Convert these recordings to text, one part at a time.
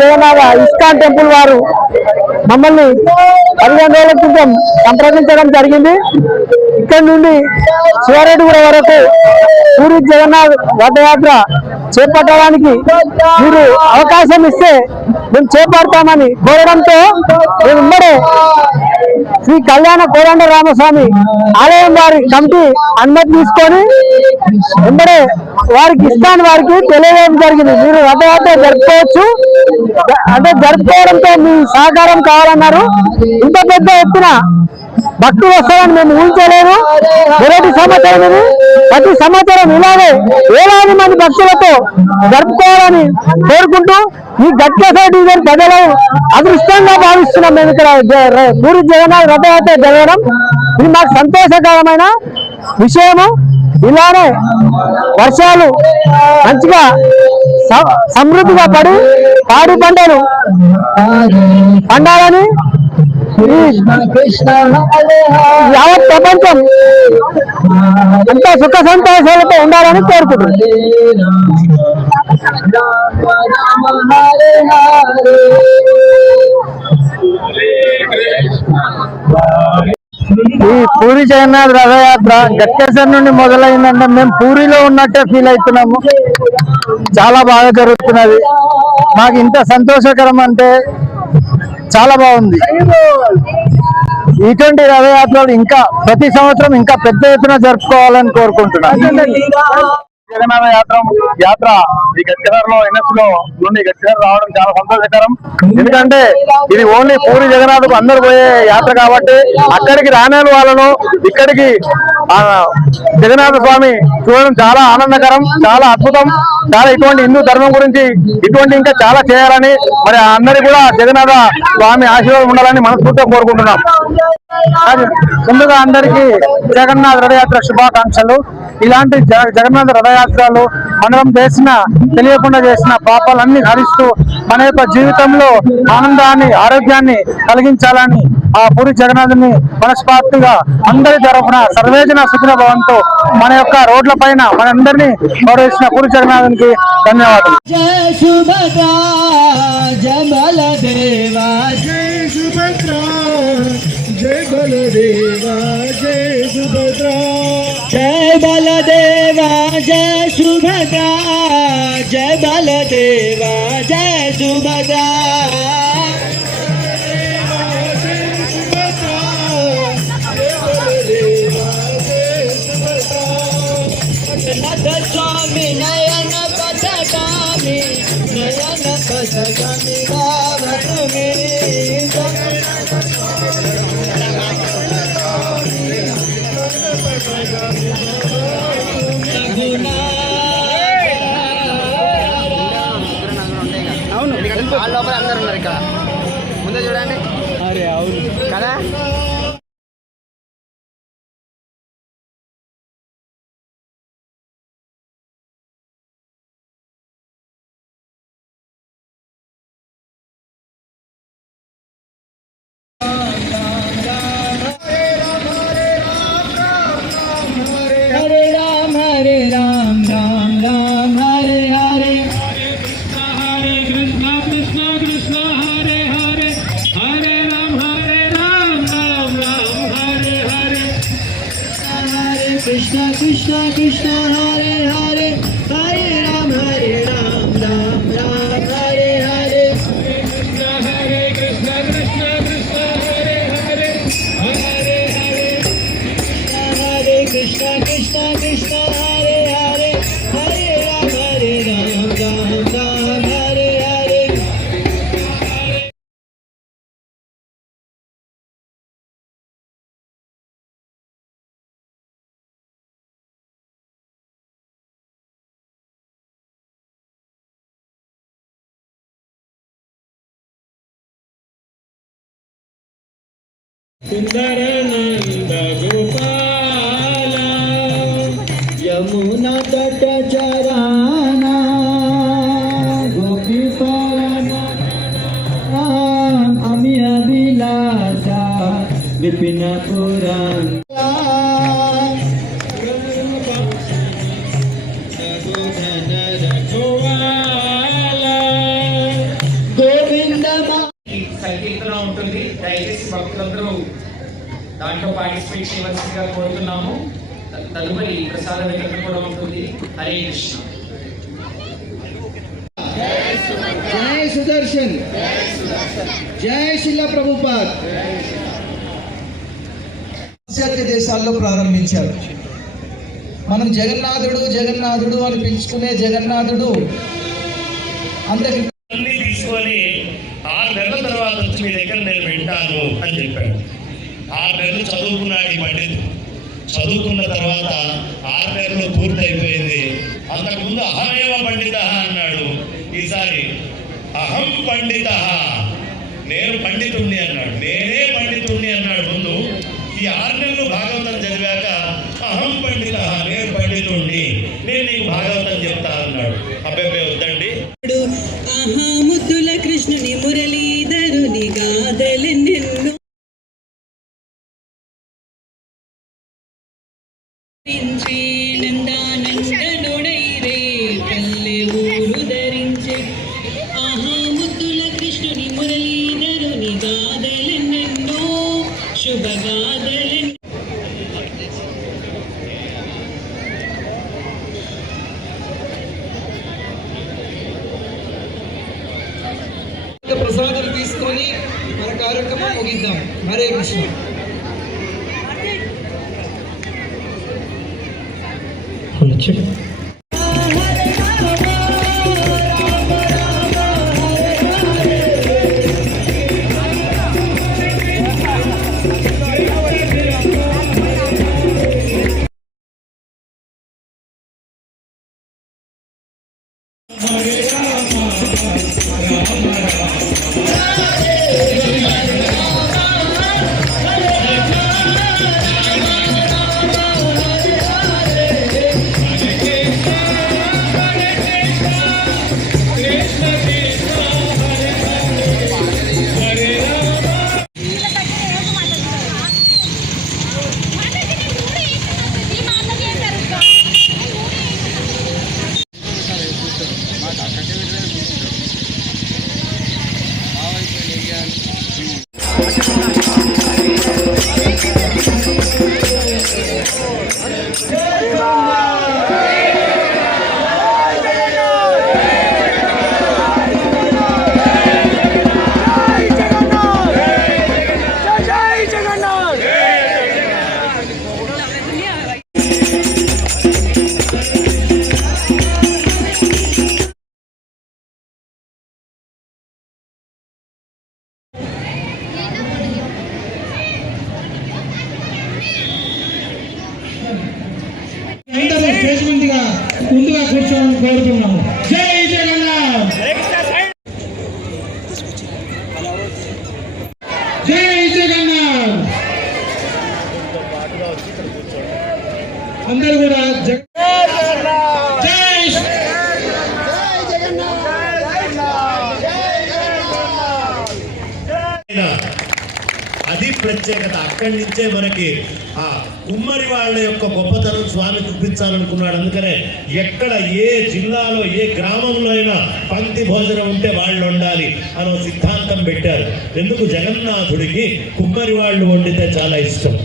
Jagannath ISKCON temple వారు మమ్మల్ని 15 రోజుల క్రితం సంప్రదించడం జరిగింది. ఇక్కడి నుండి శివారెడ్డిగూడ వరకు పూరి జగన్నాథ్ రథయాత్ర చేపట్టడానికి మీరు అవకాశం ఇస్తే మేము చేపడతామని కోరడంతో మేము ఇమ్మడే శ్రీ కళ్యాణ కోదండ రామస్వామి ఆలయం వారి కమిటీ అనుమతి తీసుకొని ఇమ్మడే వారికి ఇస్కాన్ వారికి తెలియజేయడం జరిగింది. మీరు రథయాత్ర జరుపుకోవచ్చు, అంటే జరుపుకోవడంతో మీ సహకారం కావాలన్నారు. ఇంత పెద్ద ఎత్తున భక్తులు వస్తారని మేము ఊహించలేదు. మొదటి సంవత్సరం ఇది. ప్రతి సంవత్సరం ఇలాగే వేలాది మంది భక్తులతో జరుపుకోవాలని కోరుకుంటూ ఈ గట్కేశ్వర డివిజన్ ప్రజలు అదృష్టంగా భావిస్తున్నాం. మేము ఇక్కడ పూరి జగన్నాథ్ రథయాత్ర జరగడం ఇది మాకు సంతోషకరమైన విషయము. ఇలానే వర్షాలు మంచిగా సమృద్ధిగా పడి పాడి పంటలు పండాలని యావత్ ప్రపంచం అంతా సుఖ సంతోషాలతో ఉండాలని కోరుకుంటున్నాం. ఈ పూరి జగన్నాథ్ రథయాత్ర గట్కేశ్వర్ నుండి మొదలైందంటే మేము పూరిలో ఉన్నట్టే ఫీల్ అవుతున్నాము. చాలా బాగా జరుగుతున్నది. మాకు ఇంత సంతోషకరం అంటే చాలా బాగుంది. ఇటువంటి రథయాత్రలు ఇంకా ప్రతి సంవత్సరం ఇంకా పెద్ద ఎత్తున జరుపుకోవాలని కోరుకుంటున్నాను. జగన్నాథ యాత్ర ఈ గట్కేశ్వర్ లో ఎన్ఎస్ లో నుండి గట్కేశ్వర్ రావడం చాలా సంతోషకరం. ఎందుకంటే ఇది ఓన్లీ పూరి జగన్నాథ్ కు అందరు పోయే యాత్ర కాబట్టి అక్కడికి రానేని వాళ్ళను ఇక్కడికి జగన్నాథ స్వామి చూడడం చాలా ఆనందకరం, చాలా అద్భుతం. చాలా ఇటువంటి హిందూ ధర్మం గురించి ఇటువంటి ఇంకా చాలా చేయాలని, మరి అందరికి కూడా జగన్నాథ స్వామి ఆశీర్వాదం ఉండాలని మనస్ఫూర్తిగా కోరుకుంటున్నాం. ముందుగా అందరికీ జగన్నాథ రథయాత్ర శుభాకాంక్షలు. ఇలాంటి జగన్నాథ రథయాత్రలు మనం తెలియకుండా చేసిన పాపాలన్నీ హరిస్తూ మన యొక్క జీవితంలో ఆనందాన్ని ఆరోగ్యాన్ని కలిగించాలని ఆ పూరి జగన్నాథుని మనస్ఫూర్తిగా అందరి తరఫున సర్వేజన సుఖిన భవంతో మన యొక్క రోడ్ల పైన మనందరినీ గౌరవించిన పూరి జగన్నాథునికి ధన్యవాదాలు. జయ సుభద్రా జయ బలదేవా జయ సుభద్రా జయ బలదేవా జయ సుభద్రా జయ బలదేవా జయ సుభద్రా జయ బలదేవా జయ సుభద్రా స్వామి నయన పథగామి నయన పథగామి రావణుమి అవును వాళ్ళ లోపల అందరు ఉన్నారు ఇక్కడ ముందే చూడండి. అరే అవును కదా. Hare Ram Ram Ram Hare Hare Hare Krishna Krishna Krishna Hare Hare Hare Ram Ram Ram Hare Hare Hare Krishna Krishna Krishna Hare Hare Hare Ram Ram Ram Hare Hare Hare Krishna Krishna Krishna Hare Hare Hare Hare Krishna Krishna Krishna Hare Hare Hare Ram Ram Ram Hare Hare Sundarananda Gopala Yamuna Tata Charana Gopi Parana Ami Abhilasa Vipina Purana Gopala దాంట్లో participate చేయవలసిందిగా కోరుతున్నాము. తదుపరి ప్రసాద వితరణ కూడా ఉంటుంది. హరే కృష్ణ. జై సుదర్శన్, జై శిలా ప్రభుపాద్. పాశ్చాత్య దేశాల్లో ప్రారంభించారు. మనం జగన్నాథుడు జగన్నాథుడు అని పిలుచుకునే జగన్నాథుడు అందరికి అన్ని తీసుకొని 6 నెలల తర్వాత వచ్చి మీ దగ్గర నేను వింటాను అని చెప్పాడు. 6 నెలలు చదువుకున్నాడు ఈ పండితుడు. చదువుకున్న తర్వాత 6 నెలలు పూర్తయిపోయింది. అంతకుముందు అహమేవ పండిత అన్నాడు. ఈసారి అహం పండిత, నేను పండితుణ్ణి అన్నాడు. నేనే పండితుణ్ణి అన్నాడు ముందు. ఈ 6 నెలలు భాగవతం చదివాక అహం పండిత, నేను పండితుణ్ణి, నేను నీకు భాగవతం చెప్తా అన్నాడు. అబ్బాయి వద్దండి. ముద్దుల కృష్ణుని మురళీధరుని గాథలెన్నెన్నో నందానందనుడై రే పల్లె ఊరు ధరించే. ముద్దుల కృష్ణుని మురళీధరుని గాథలెన్నెన్నో శుభగాథలెన్నో. ప్రసాదాలు తీసుకొని మన కార్యక్రమం ముగిద్దాం. హరే కృష్ణ. స్టేజ్ ముందుగా కూర్చోవాలని కోరుతున్నాము. జై జగన్నాథ్, జై జగన్నాథ్. అందరూ కూడా జై అది ప్రత్యేకత. అక్కడి నుంచే మనకి ఆ కుమ్మరి వాళ్ళ యొక్క గొప్పతనం స్వామి చూపించాలనుకున్నాడు. అందుకనే ఎక్కడ ఏ జిల్లాలో ఏ గ్రామంలో అయినా పంక్తి భోజనం ఉంటే వాళ్ళు వండాలి అనో సిద్ధాంతం పెట్టారు. ఎందుకు? జగన్నాథుడికి కుమ్మరి వాళ్ళు వండితే చాలా ఇష్టం.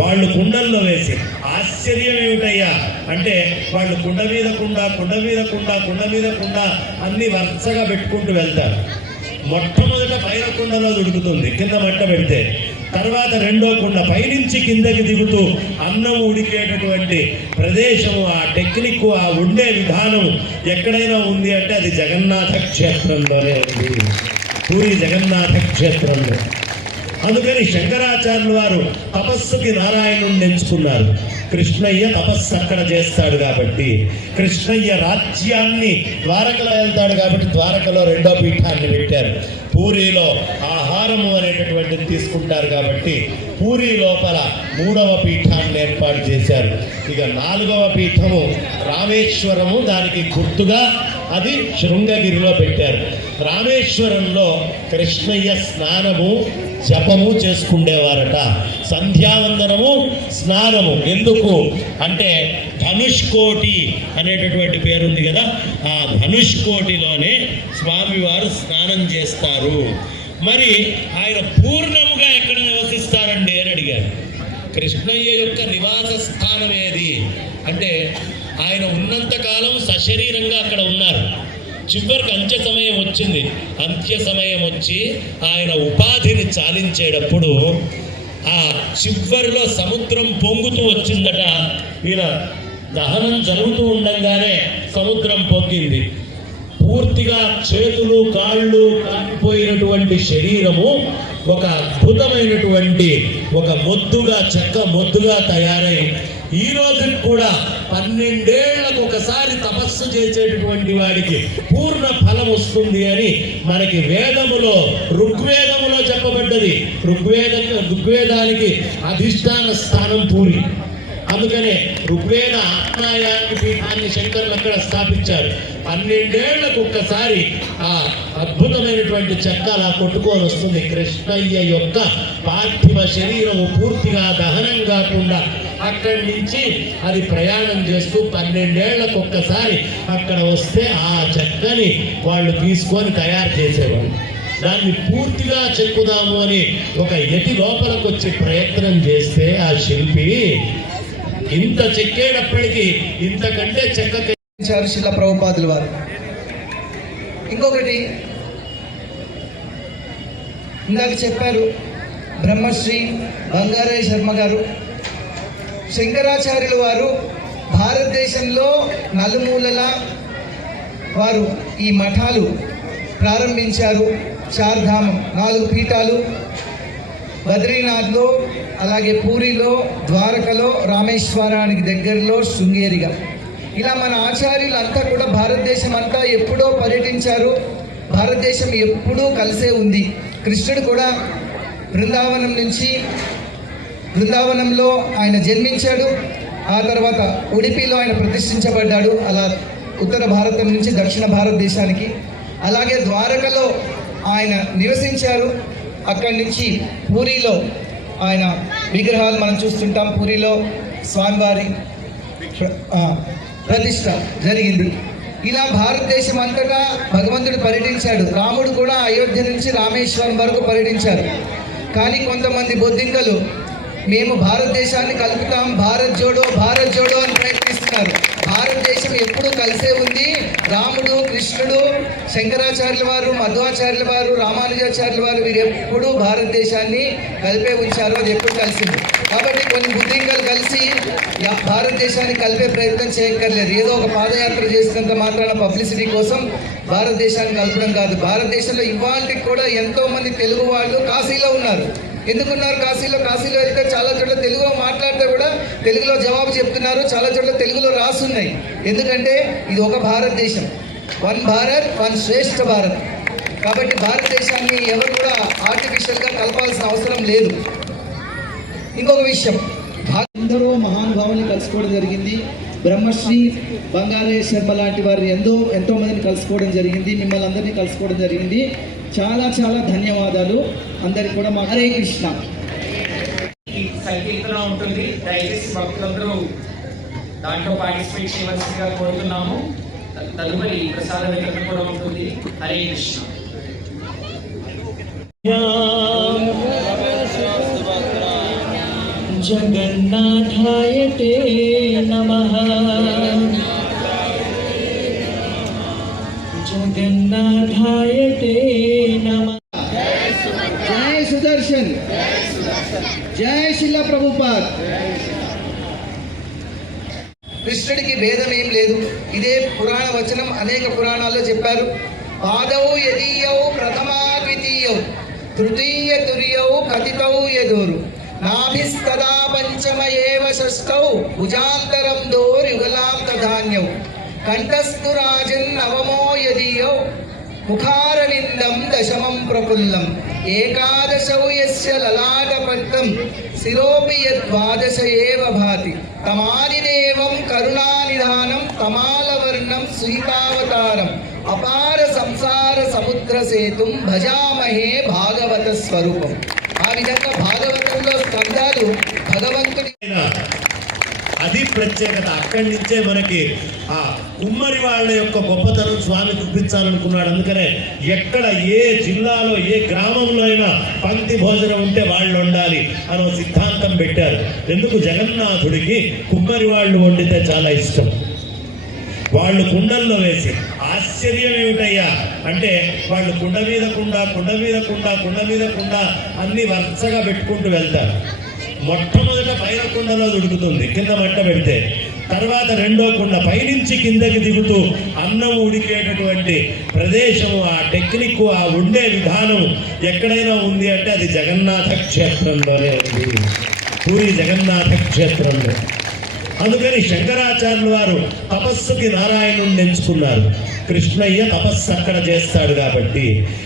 వాళ్ళు కుండల్లో వేసి, ఆశ్చర్యం ఏమిటయ్యా అంటే వాళ్ళు కుండ మీద కుండ, కుండ మీద కుండ, కుండ మీద కుండ అన్ని వరుసగా పెట్టుకుంటూ వెళ్తారు. మొట్టమొదట పైన కుండలో ఉడుకుతుంది కింద మట్ట పెడితే, తర్వాత రెండో కుండ పైనుంచి కిందకి దిగుతూ అన్నం ఉడికేటటువంటి ప్రదేశము, ఆ టెక్నిక్, ఆ ఉండే విధానం ఎక్కడైనా ఉంది అంటే అది జగన్నాథ క్షేత్రంలోనే ఉంది, పూరి జగన్నాథ క్షేత్రంలో. అందుకని శంకరాచార్యులు వారు తపస్సుకి నారాయణుడిని ఎంచుకున్నారు. కృష్ణయ్య తపస్సు అక్కడ చేస్తాడు కాబట్టి, కృష్ణయ్య రాజ్యాన్ని ద్వారకలో వెళ్తాడు కాబట్టి ద్వారకలో రెండో పీఠాన్ని పెట్టారు. పూరిలో ఆహారము అనేటటువంటిది తీసుకుంటారు కాబట్టి పూరి లోపల 3వ పీఠాన్ని ఏర్పాటు చేశారు. ఇక 4వ పీఠము రామేశ్వరము, దానికి గుర్తుగా అది శృంగగిరిలో పెట్టారు. రామేశ్వరంలో కృష్ణయ్య స్నానము జపము చేసుకుండేవారట. సంధ్యావందనము, స్నానము. ఎందుకు అంటే ధనుష్కోటి అనేటటువంటి పేరుంది కదా, ఆ ధనుష్కోటిలోనే స్వామివారు స్నానం చేస్తారు. మరి ఆయన పూర్ణముగా ఎక్కడ నివసిస్తారండి అని అడిగారు. కృష్ణయ్య యొక్క నివాస స్థానం ఏది అంటే ఆయన ఉన్నంత కాలం సశరీరంగా అక్కడ ఉన్నారు. చివరికి అంత్య సమయం వచ్చింది. అంత్య సమయం వచ్చి ఆయన ఉపాధిని చాలించేటప్పుడు ఆ చివరిలో సముద్రం పొంగుతూ వచ్చిందట. ఈయన దహనం జరుగుతూ ఉండగానే సముద్రం పొంగింది. పూర్తిగా చేతులు కాళ్ళు కాలిపోయినటువంటి శరీరము ఒక అద్భుతమైనటువంటి ఒక మొద్దుగా చెక్క మొద్దుగా తయారై ఈ రోజు కూడా 12 ఏళ్లకు ఒకసారి తపస్సు చేసేటటువంటి వాడికి పూర్ణ ఫలం వస్తుంది అని మనకి వేదములో ఋగ్వేదములో చెప్పబడ్డది. ఋగ్వేదానికి అధిష్టాన స్థానం పూరి. అందుకనే ఋగ్వేద ఆత్మాయాన్ని పీఠాన్ని శంకరులు అక్కడ స్థాపించారు. 12 ఏళ్లకు ఒక్కసారి ఆ అద్భుతమైనటువంటి చెక్క అలా కొట్టుకొని వస్తుంది. కృష్ణయ్య యొక్క పార్థివ శరీరము పూర్తిగా దహనం కాకుండా అక్కడి నుంచి అది ప్రయాణం చేస్తూ 12 ఏళ్లకు ఒక్కసారి అక్కడ వస్తే ఆ చెక్కని వాళ్ళు తీసుకొని తయారు చేసేవాళ్ళు. దాన్ని పూర్తిగా చెక్కుదాము అని ఒక యతి లోపలికి వచ్చి ప్రయత్నం చేస్తే ఆ శిల్పి ఇంత చెక్కేటప్పటికీ ఇంతకంటే చెక్క శిల ప్రభుపాదుల వారు. ఇంకొకటి ఇందాక చెప్పారు బ్రహ్మశ్రీ బంగారయ్య శర్మ గారు. శంకరాచార్యుల వారు భారతదేశంలో నలుమూలల వారు ఈ మఠాలు ప్రారంభించారు. చార్ధామం 4 పీఠాలు బద్రీనాథ్లో, అలాగే పూరిలో, ద్వారకలో, రామేశ్వరానికి దగ్గరలో శృంగేరిగా. ఇలా మన ఆచార్యులంతా కూడా భారతదేశం అంతా ఎప్పుడో పర్యటించారు. భారతదేశం ఎప్పుడూ కలిసే ఉంది. కృష్ణుడు కూడా బృందావనంలో ఆయన జన్మించాడు. ఆ తర్వాత ఉడిపిలో ఆయన ప్రతిష్ఠించబడ్డాడు. అలా ఉత్తర భారతం నుంచి దక్షిణ భారతదేశానికి. అలాగే ద్వారకలో ఆయన నివసించారు. అక్కడి నుంచి పూరిలో ఆయన విగ్రహాలు మనం చూస్తుంటాం. పూరిలో స్వామివారి ప్రతిష్ట జరిగింది. ఇలా భారతదేశం అంతటా భగవంతుడు పర్యటించాడు. రాముడు కూడా అయోధ్య నుంచి రామేశ్వరం వరకు పర్యటించారు. కానీ కొంతమంది బొద్దింకలు మేము భారతదేశాన్ని కలుపుతాం, భారత్ జోడో అని ప్రయత్నిస్తున్నారు. భారతదేశం ఎప్పుడూ కలిసే ఉంది. రాముడు, కృష్ణుడు, శంకరాచార్యుల వారు, మధ్వాచార్యుల వారు, రామానుజాచార్యుల వారు వీరు ఎప్పుడూ భారతదేశాన్ని కలిపే ఉంచారు. అది ఎప్పుడు కలిసింది. కాబట్టి కొన్ని బుద్ధింకలు కలిసి భారతదేశాన్ని కలిపే ప్రయత్నం చేయక్కర్లేదు. ఏదో ఒక పాదయాత్ర చేసినంత మాత్రాన పబ్లిసిటీ కోసం భారతదేశాన్ని కలపడం కాదు. భారతదేశంలో ఇవాళకి కూడా ఎంతోమంది తెలుగు వాళ్ళు కాశీలో ఉన్నారు. ఎందుకున్నారు కాశీలో? కాశీలో అయితే చాలా చోట్ల తెలుగులో మాట్లాడితే కూడా తెలుగులో జవాబు చెప్తున్నారు. చాలా చోట్ల తెలుగులో రాసున్నాయి. ఎందుకంటే ఇది ఒక భారతదేశం, వన్ భారత్, వన్ శ్రేష్ఠ భారత్. కాబట్టి భారతదేశాన్ని ఎవరు కూడా ఆర్టిఫిషియల్గా కలపాల్సిన అవసరం లేదు. ఇంకొక విషయం, ఎందరో మహానుభావుల్ని కలుసుకోవడం జరిగింది. బ్రహ్మశ్రీ బంగారయ్య శర్మ లాంటి వారిని ఎంతో మందిని కలుసుకోవడం జరిగింది. మిమ్మల్ని అందరినీ కలుసుకోవడం జరిగింది. చాలా ధన్యవాదాలు అందరికి కూడా. మా హరే కృష్ణ. ఈ సంకీర్తన ఉంటుంది. దయచేసి భక్తులందరూ దాంట్లో పార్టిసిపేట్ చేయవలసిందిగా కోరుతున్నాము. తదుపరి ప్రసాద వితరణ కూడా ఉంటుంది. హరే కృష్ణ. జగన్నాథాయ తే నమః, జగన్నాథాయ తే నమః. జై సుదర్శన్, జై శిల ప్రభుపాద్. కృష్ణుడికి భేదం ఏం లేదు. ఇదే పురాణ వచనం అనేక పురాణాల్లో చెప్పారు. పాదౌ యదీయౌ ప్రథమా ద్వితీయౌ తృతీయ తుర్యౌ కథితౌ యదోరు నాభిస్తదా పంచమ ఏవ షష్ఠౌ భుజాంతరం దోర్యుగలాం తధాన్యౌ కంఠస్థు రాజన్ నవమో యదీయౌ ముఖారవిందం దశమం ప్రఫుల్లం ఏకాదశౌ యస్య లలాటపట్టం శిరోపి యద్వాదశ ఏవ భాతి తమాదిదేవం కరుణానిధానం తమాలవర్ణం సీతావతారం అపార సంసార సముద్ర సేతుం భజామహే భాగవత స్వరూపం. ఆ విధంగా భాగవతంలో స్కందాలు భగవంతుడి అది ప్రత్యేకత. అక్కడి నుంచే మనకి ఆ కుమ్మరి వాళ్ళ యొక్క గొప్పతనం స్వామి చూపించాలనుకున్నాడు. అందుకనే ఎక్కడ ఏ జిల్లాలో ఏ గ్రామంలో అయినా పంక్తి భోజనం ఉంటే వాళ్ళు వండాలి అనే సిద్ధాంతం పెట్టారు. ఎందుకు? జగన్నాథుడికి కుమ్మరి వాళ్ళు వండితే చాలా ఇష్టం. వాళ్ళు కుండల్లో వేసి, ఆశ్చర్యం ఏమిటయ్యా అంటే వాళ్ళు కుండ మీద కుండ, కుండ మీద కుండ, కుండ మీద కుండ అన్ని వరుసగా పెట్టుకుంటూ వెళ్తారు. మొట్టమొదట పైన కుండలో ఉడుకుతుంది కింద మంట పెడితే, తర్వాత రెండో కుండ పైనుంచి కిందకి దిగుతూ అన్నం ఉడికేటటువంటి ప్రదేశము, ఆ టెక్నిక్, ఆ ఉండే విధానం ఎక్కడైనా ఉంది అంటే అది జగన్నాథ క్షేత్రంలోనే ఉంది, పూరి జగన్నాథ క్షేత్రంలో. అందుకని శంకరాచార్యులు వారు తపస్సుకి నారాయణుడిని ఎంచుకున్నారు. కృష్ణయ్య తపస్సు అక్కడ చేస్తాడు కాబట్టి,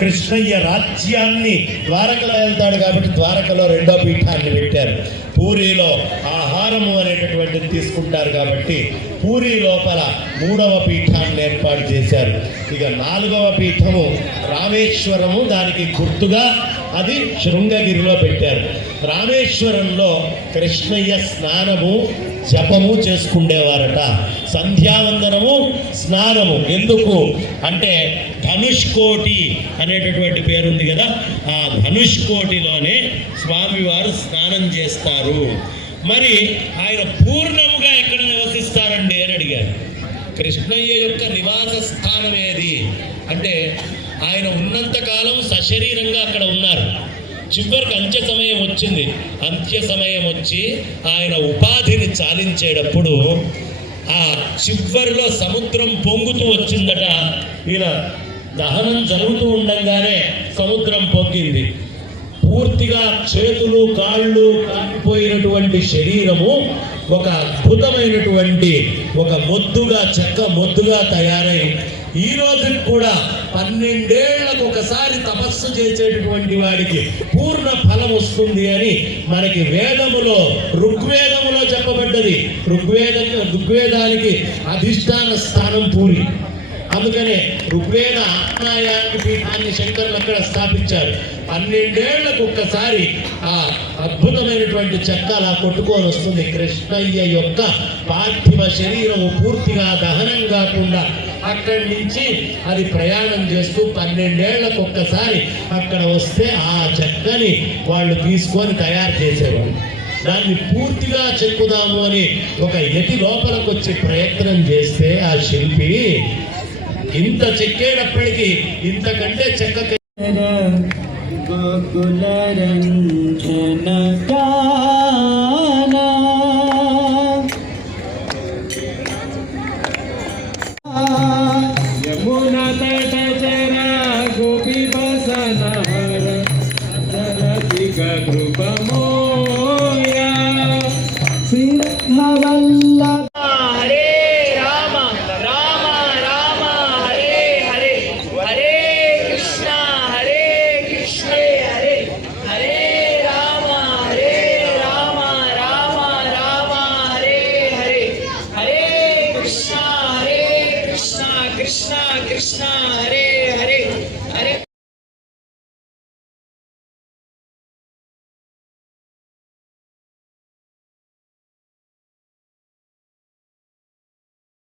కృష్ణయ్య రాజ్యాన్ని ద్వారకలో వెళ్తాడు కాబట్టి ద్వారకలో రెండో పీఠాన్ని పెట్టారు. పూరిలో ఆహారము అనేటటువంటిది తీసుకుంటారు కాబట్టి పూరి లోపల మూడవ పీఠాన్ని ఏర్పాటు చేశారు. ఇక నాలుగవ పీఠము రామేశ్వరము, దానికి గుర్తుగా అది శృంగగిరిలో పెట్టారు. రామేశ్వరంలో కృష్ణయ్య స్నానము జపము చేసుకుండేవారట. సంధ్యావందనము, స్నానము. ఎందుకు అంటే ధనుష్కోటి అనేటటువంటి పేరుంది కదా, ఆ ధనుష్కోటిలోనే స్వామివారు స్నానం చేస్తారు. మరి ఆయన పూర్ణముగా ఎక్కడ నివసిస్తారండి అని అడిగారు. కృష్ణయ్య యొక్క నివాస స్థానం ఏది అంటే ఆయన ఉన్నంతకాలం సశరీరంగా అక్కడ ఉన్నారు. చివరికి అంత్య సమయం వచ్చింది. అంత్య సమయం వచ్చి ఆయన ఉపాధిని చాలించేటప్పుడు ఆ చివరిలో సముద్రం పొంగుతూ వచ్చిందట. ఈయన దహనం జరుగుతూ ఉండగానే సముద్రం పొంగింది. పూర్తిగా చేతులు కాళ్ళు కాలిపోయినటువంటి శరీరము ఒక అద్భుతమైనటువంటి ఒక మొద్దుగా, చెక్క మొద్దుగా తయారై ఈ రోజు కూడా 12 ఏళ్లకు ఒకసారి తపస్సు చేసేటటువంటి వాడికి పూర్ణ ఫలం వస్తుంది అని మనకి వేదములో, ఋగ్వేదములో చెప్పబడ్డది. ఋగ్వేదానికి అధిష్టాన స్థానం పూరి. అందుకనే ఋగ్వేద ఆత్మాయానికి పీఠాన్ని శంకరులు అక్కడ స్థాపించారు. 12 ఏళ్లకు ఒక్కసారి ఆ అద్భుతమైనటువంటి చెక్క అలా కొట్టుకొని వస్తుంది. కృష్ణయ్య యొక్క పార్థివ శరీరము పూర్తిగా దహనం కాకుండా అక్కడి నుంచి అది ప్రయాణం చేస్తూ 12 ఏళ్లకు ఒక్కసారి అక్కడ వస్తే ఆ చెక్కని వాళ్ళు తీసుకొని తయారు చేసేవాళ్ళు. దాన్ని పూర్తిగా చెక్కుదాము అని ఒక యతి లోపలికి వచ్చి ప్రయత్నం చేస్తే ఆ శిల్పి ఇంత చెక్కేటప్పటికీ ఇంతకంటే చెక్క यमुना तट चरा गोपी बसन हर सरसिक कृप मोया सिंहवल्लभ हरे राम राम राम हरे हरे हरे कृष्ण हरे हरे राम राम राम हरे हरे हरे कृष्ण कृष्ण कृष्ण हरे